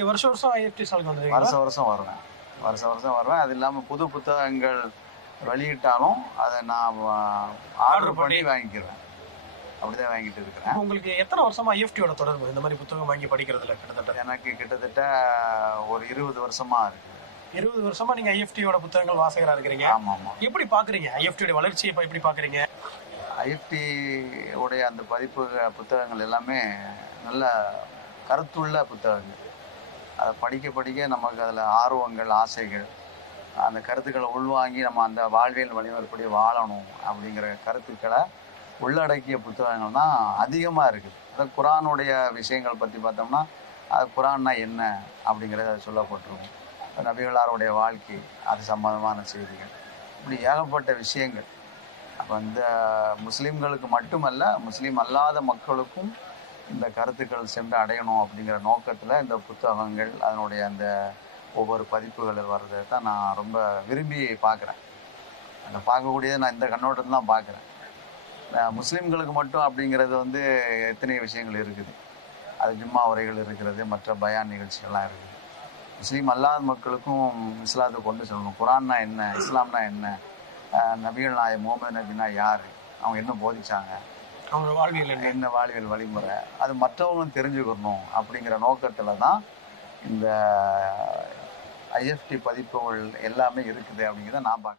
நீங்க வருஷம் வருஷம் ஐஎஃப்டி ஸ்டாலுக்கு வந்துருவீங்களா? வருஷம் வருஷம் வருவேன். வருஷம் வருஷம் வருவேன். அது இல்லாமல் புது புத்தகங்கள் வெளியிட்டாலும் அதை நான் ஆர்டர் பண்ணி வாங்கிக்கிறேன். அப்படிதான் வாங்கிட்டு இருக்கிறேன். உங்களுக்கு எத்தனை வருஷமா ஐஎஃப்டியோட தொடர்பு இந்த மாதிரி புத்தகம் வாங்கி படிக்கிறதுல? கிட்டத்தட்ட எனக்கு கிட்டத்தட்ட ஒரு 20 வருஷமா இருக்கு. 20 வருஷமா நீங்க ஐஎஃப்டியோட புத்தகங்கள் வாசகரா இருக்கிறீங்க. ஆமா ஆமா. எப்படி பாக்குறீங்க ஐஎஃப்டியோட வளர்ச்சியை? எப்படி பாக்குறீங்க? ஐஎஃப்டி உடைய அந்த பதிப்பு புத்தகங்கள் எல்லாமே நல்ல கருத்துள்ள புத்தகங்கள். அதை படிக்க படிக்க நமக்கு அதில் ஆர்வங்கள், ஆசைகள், அந்த கருத்துக்களை உள்வாங்கி நம்ம அந்த வாழ்வியல் வழிமுறைப்படி வாழணும் அப்படிங்கிற கருத்துக்களை உள்ளடக்கிய புத்தகங்கள் தான் அதிகமாக இருக்குது. அதாவது குரானுடைய விஷயங்கள் பற்றி பார்த்தோம்னா அது குரான்னா என்ன அப்படிங்கிறத சொல்லப்பட்டிருக்கும். நபிகளாருடைய வாழ்க்கை, அது சம்பந்தமான செய்திகள், இப்படி ஏகப்பட்ட விஷயங்கள். அப்போ இந்த முஸ்லீம்களுக்கு மட்டுமல்ல, முஸ்லீம் அல்லாத மக்களுக்கும் இந்த கருத்துக்கள் சென்று அடையணும் அப்படிங்கிற நோக்கத்தில் இந்த புத்தகங்கள், அதனுடைய அந்த ஒவ்வொரு பதிப்புகள் வர்றதை தான் நான் ரொம்ப விரும்பி பார்க்குறேன். அந்த பார்க்கக்கூடியதை நான் இந்த கண்ணோட்டத்தில் தான் பார்க்குறேன். முஸ்லீம்களுக்கு மட்டும் அப்படிங்கிறது வந்து எத்தனை விஷயங்கள் இருக்குது. அது ஜும்மா உரைகள் இருக்கிறது, மற்ற பயான் நிகழ்ச்சிகள்லாம் இருக்குது. முஸ்லீம் அல்லாத மக்களுக்கும் இஸ்லாத்தை கொண்டு சொல்லணும். குரான்னா என்ன, இஸ்லாம்னா என்ன, நபிகள் நாயகம் முகமது நபினா யார், அவங்க என்ன போதிச்சாங்க, அவங்க வாழ்வியல் என்ன வாழ்வியல் வழிமுறை, அது மற்றவங்களும் தெரிஞ்சுக்கணும் அப்படிங்கிற நோக்கத்தில் தான் இந்த ஐஎஃப்டி பதிப்புகள் எல்லாமே இருக்குது அப்படிங்கிறத நான் பார்க்குறேன்.